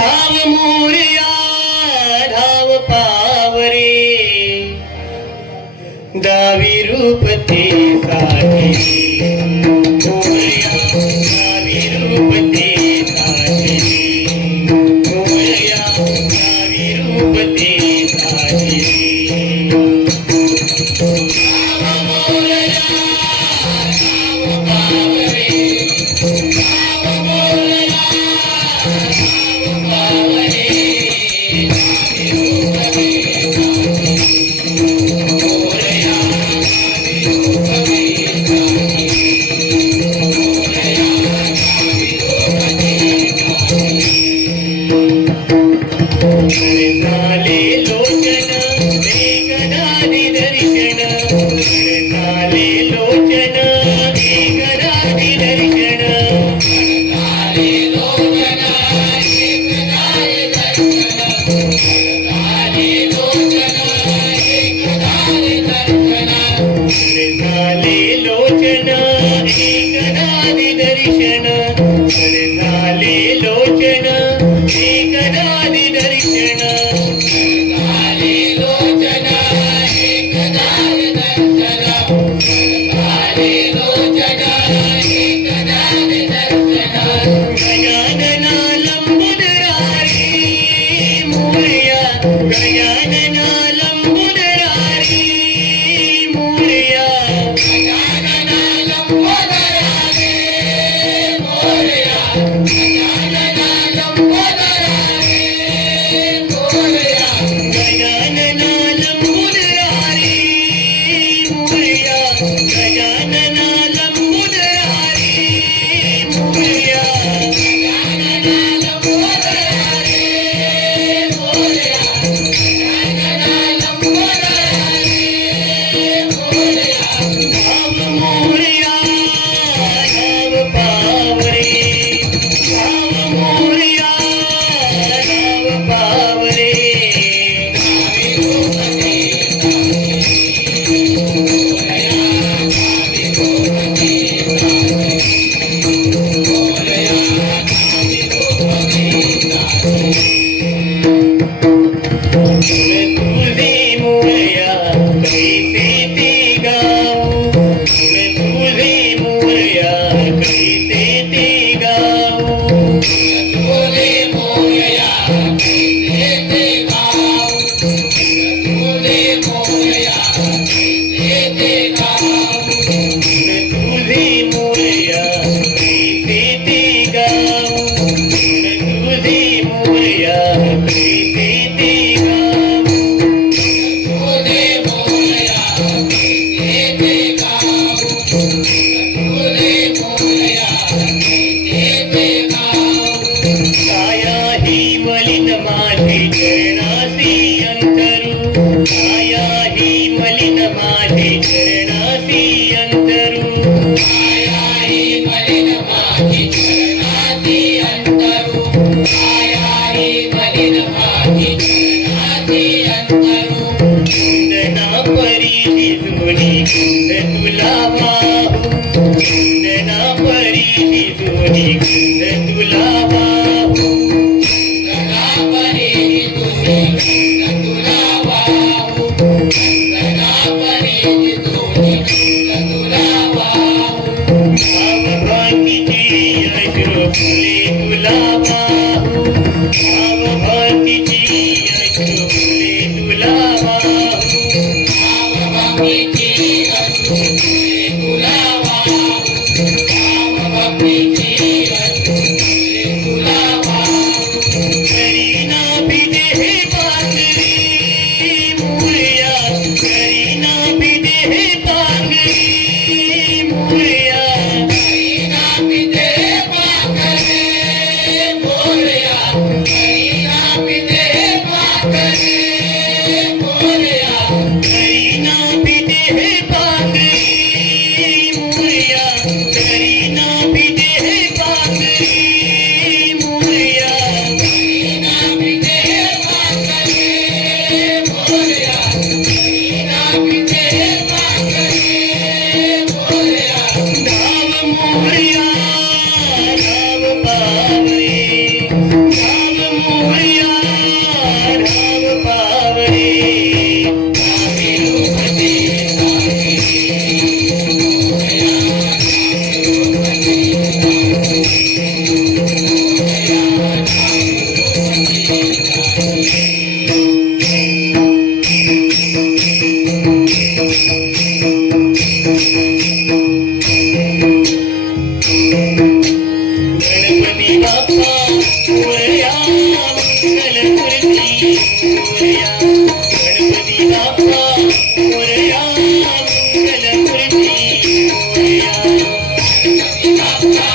धाव मोरया धाव पावरे। दावी रूप ते साठी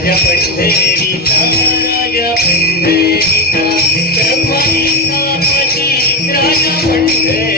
రాజా పండే రాజా పండే